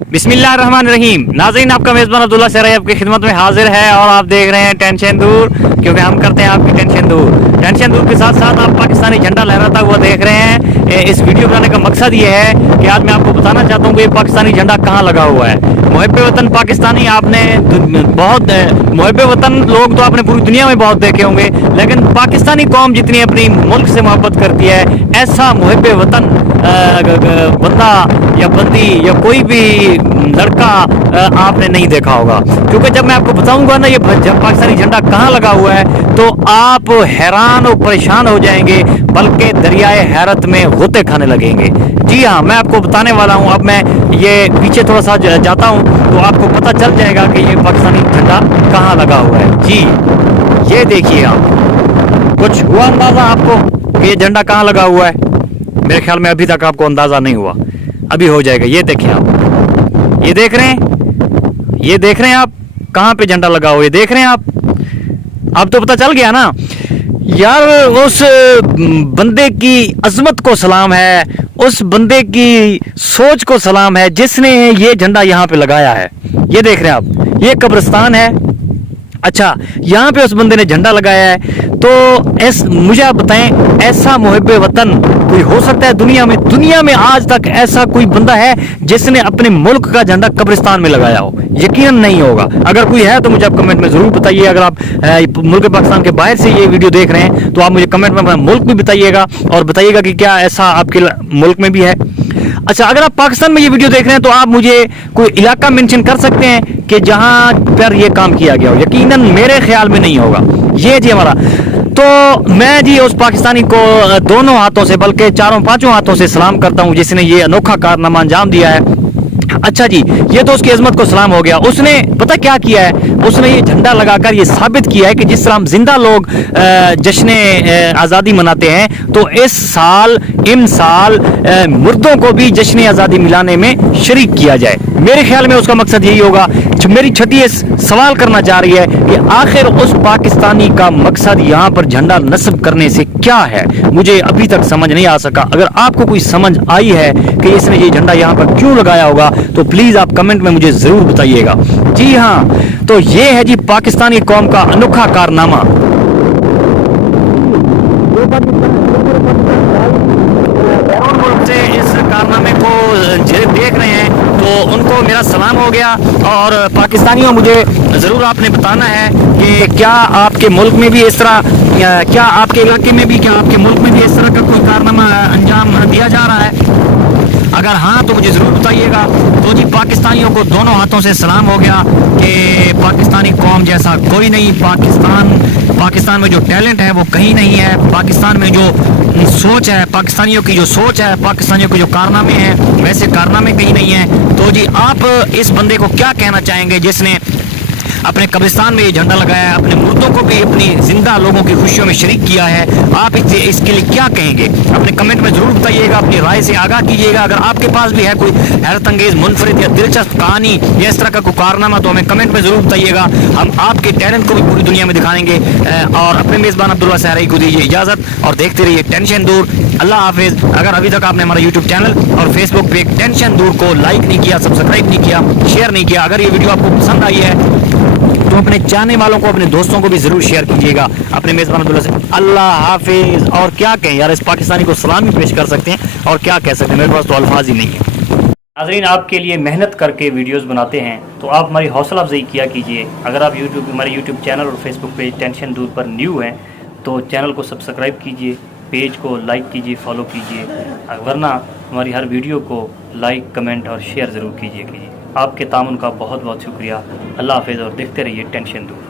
बिस्मिल्लाहिर्रहमानिर्रहीम। नाज़रीन, आपका मेज़बान अब्दुल्ला सहराई आपकी खिदमत में हाजिर है और आप देख रहे हैं टेंशन दूर, क्योंकि हम करते हैं आपकी टेंशन दूर। टेंशन दूर के साथ साथ आप पाकिस्तानी झंडा लहराता हुआ देख रहे हैं। इस वीडियो बनाने का मकसद ये है कि आज मैं आपको बताना चाहता हूँ कि ये पाकिस्तानी झंडा कहाँ लगा हुआ है। मुहब्बे वतन पाकिस्तानी आपने बहुत मुहब्बे वतन लोग तो आपने पूरी दुनिया में बहुत देखे होंगे, लेकिन पाकिस्तानी कौम जितनी अपनी मुल्क से मोहब्बत करती है, ऐसा मुहब्बे वतन बंदा या बंदी या कोई भी लड़का आपने नहीं देखा होगा। क्योंकि जब मैं आपको बताऊंगा ना ये पाकिस्तानी झंडा कहाँ लगा हुआ है, तो आप हैरान और परेशान हो जाएंगे, बल्कि दरियाए हैरत में गोते खाने लगेंगे। जी हाँ, मैं आपको बताने वाला हूँ। अब मैं ये पीछे थोड़ा सा जाता हूँ तो आपको पता चल जाएगा कि ये पाकिस्तानी झंडा कहाँ लगा हुआ है। जी ये देखिए, आप कुछ हुआ अंदाजा आपको कि ये झंडा कहाँ लगा हुआ है? मेरे ख्याल में अभी तक आपको अंदाजा नहीं हुआ, अभी हो जाएगा। ये देखिए, आप ये देख रहे हैं, ये देख रहे हैं आप कहाँ पे झंडा लगा हुआ है, देख रहे हैं आप। अब तो पता चल गया ना यार। उस बंदे की अजमत को सलाम है, उस बंदे की सोच को सलाम है जिसने ये झंडा यहाँ पे लगाया है। ये देख रहे हैं आप, ये कब्रिस्तान है। अच्छा, यहाँ पे उस बंदे ने झंडा लगाया है। तो मुझे आप बताएं, ऐसा मुहब्बे वतन कोई हो सकता है दुनिया में? दुनिया में आज तक ऐसा कोई बंदा है जिसने अपने मुल्क का झंडा कब्रिस्तान में लगाया हो? यकीनन नहीं होगा। अगर कोई है तो मुझे आप कमेंट में जरूर बताइए। अगर आप मुल्क पाकिस्तान के बाहर से ये वीडियो देख रहे हैं तो आप मुझे कमेंट में अपना मुल्क भी बताइएगा और बताइएगा कि क्या ऐसा आपके मुल्क में भी है। अच्छा, अगर आप पाकिस्तान में ये वीडियो देख रहे हैं तो आप मुझे कोई इलाका मेंशन कर सकते हैं कि जहां पर ये काम किया गया हो? यकीनन मेरे ख्याल में नहीं होगा। ये जी हमारा, तो मैं जी उस पाकिस्तानी को दोनों हाथों से, बल्कि चारों पांचों हाथों से सलाम करता हूं जिसने ये अनोखा कारनामा अंजाम दिया है। अच्छा जी, ये तो उसकी अजमत को सलाम हो गया। उसने पता क्या किया है? उसने ये झंडा लगाकर ये साबित किया है कि जिस तरह हम जिंदा लोग जश्न आज़ादी मनाते हैं, तो इस साल मुर्दों को भी जश्न आज़ादी मिलाने में शरीक किया जाए। मेरे ख्याल में उसका मकसद यही होगा। मेरी छठी सवाल करना चाह रही है कि आखिर उस पाकिस्तानी का मकसद यहाँ पर झंडा नस्ब करने से क्या है? मुझे अभी तक समझ नहीं आ सका। अगर आपको कोई समझ आई है कि इसने ये झंडा यहाँ पर क्यों लगाया होगा तो प्लीज आप कमेंट में मुझे जरूर बताइएगा। जी हाँ, तो ये है जी पाकिस्तानी कौम का अनोखा कारनामा। से इस कारनामे को देख रहे हैं तो उनको मेरा सलाम हो गया। और पाकिस्तानियों, मुझे ज़रूर आपने बताना है कि क्या आपके मुल्क में भी इस तरह, क्या आपके इलाके में भी, क्या आपके मुल्क में भी इस तरह का कोई कारनामा अंजाम दिया जा रहा है? अगर हाँ तो मुझे ज़रूर बताइएगा। तो जी पाकिस्तानियों को दोनों हाथों से सलाम हो गया कि पाकिस्तानी कौम जैसा कोई नहीं। पाकिस्तान में जो टैलेंट है वो कहीं नहीं है। पाकिस्तान में जो सोच है, पाकिस्तानियों की जो सोच है, पाकिस्तानियों के जो कारनामे हैं, वैसे कारनामे कहीं नहीं है। तो जी आप इस बंदे को क्या कहना चाहेंगे जिसने अपने कब्रिस्तान में ये झंडा लगाया है, अपने मुर्दों को भी अपनी जिंदा लोगों की खुशियों में शरीक किया है? आप इसके लिए क्या कहेंगे? अपने कमेंट में जरूर बताइएगा, अपनी राय से आगाह कीजिएगा। अगर आपके पास भी है कोई हैरत अंगेज, मुनफरिद या दिलचस्प कहानी या इस तरह का कोई कारनामा, तो हमें कमेंट में जरूर बताइएगा। हम आपके टैलेंट को भी पूरी दुनिया में दिखाएंगे। और अपने मेज़बान अब्दुल्ला सहराई को दीजिए इजाज़त और देखते रहिए टेंशन दूर। अल्लाह हाफिज़। अगर अभी तक आपने हमारा यूट्यूब चैनल और फेसबुक पे टेंशन दूर को लाइक नहीं किया, सब्सक्राइब नहीं किया, शेयर नहीं किया, अगर ये वीडियो आपको पसंद आई है तो अपने चाहने वालों को, अपने दोस्तों को भी जरूर शेयर कीजिएगा। अपने मेज़बान अब्दुल्ला से अल्लाह हाफिज़। और क्या कहें यार, इस पाकिस्तानी को सलामी पेश कर सकते हैं और क्या कह सकते हैं, मेरे पास तो अल्फाज ही नहीं है। नाज़रीन, आपके लिए मेहनत करके वीडियोस बनाते हैं तो आप हमारी हौसला अफजाई किया कीजिए। अगर आप हमारे यूट्यूब चैनल और फेसबुक पेज टेंशन दूर पर न्यू हैं तो चैनल को सब्सक्राइब कीजिए, पेज को लाइक कीजिए, फॉलो कीजिए, वरना हमारी हर वीडियो को लाइक, कमेंट और शेयर ज़रूर कीजिए। आपके तामुन का बहुत बहुत शुक्रिया। अल्लाह हाफिज़ और देखते रहिए टेंशन दूर।